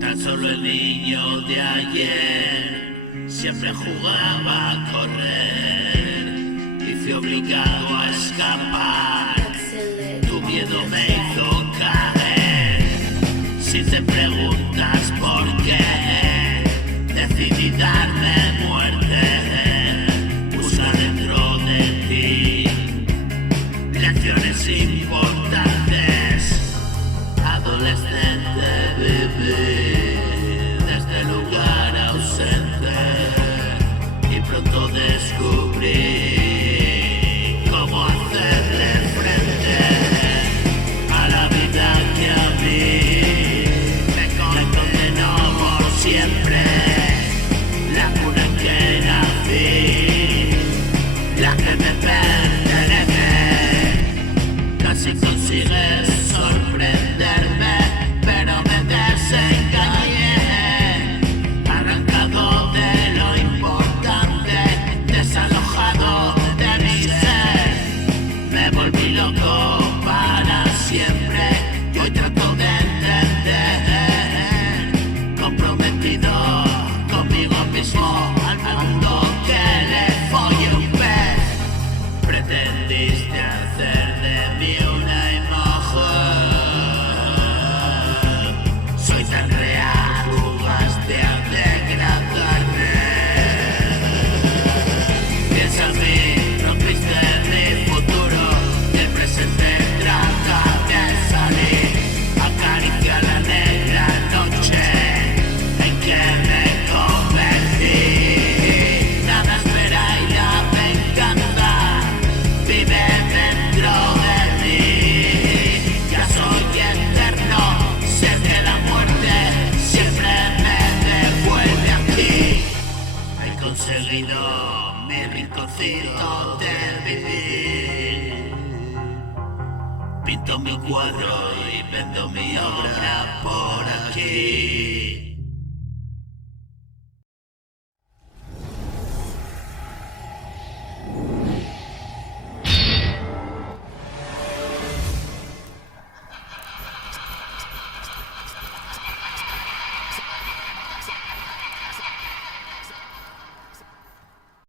Tan solo el niño de ayer siempre jugaba a correr y fui obligado a escapar. Tu miedo me hizo caer. Si te preguntas por qué, decidí darme muerte. Usa dentro de ti lecciones importantes. Adolescente viví desde lugar ausente y pronto descubrí cómo hacerle frente a la vida que a mí me condenó por siempre. La cuna en que nací, la que me pertenece, casi consigues sorprenderme, pero me desengañé. Arrancado de lo importante, desalojado de mi ser, me volví loco para siempre y hoy trato de entender, comprometido conmigo mismo, al mundo que le folle un pez. Pretendiste hacer de mí una imagen, soy tan real, jugaste a degradarme. Piensa en mí, rompiste mi futuro, del presente trata de salir. Acaricia la negra noche en que me convertí. Nada espera y la venganza vive dentro de mí. Ya soy eterno, sé que la muerte siempre me devuelve aquí. He conseguido mi rinconcito de vivir. Pinto mi cuadro y vendo mi obra por aquí.